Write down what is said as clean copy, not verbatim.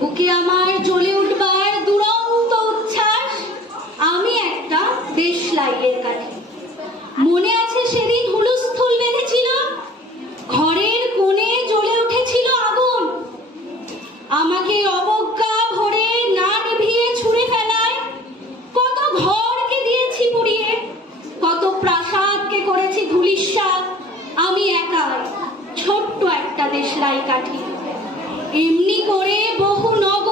বুকে আমার জ্বলে উঠবার দুরন্ত উচ্ছ্বাস। আমি একটা দেশলাইয়ের কাঠি। মনে আছে সেদিন হুলস্থুল বেঁধেছিল, ঘরের কোণে জ্বলে উঠেছিল আগুন। আমাকে অবজ্ঞা ভরে না নিভিয়ে ছুঁড়ে ফেলায় কত ঘরকে দিয়েছি পুড়িয়ে, কত প্রাসাদকে করেছি ধূলিসাৎ। আমি একাই ছোট্ট একটা দেশলাই কাঠি। এমনি করে বহু নগর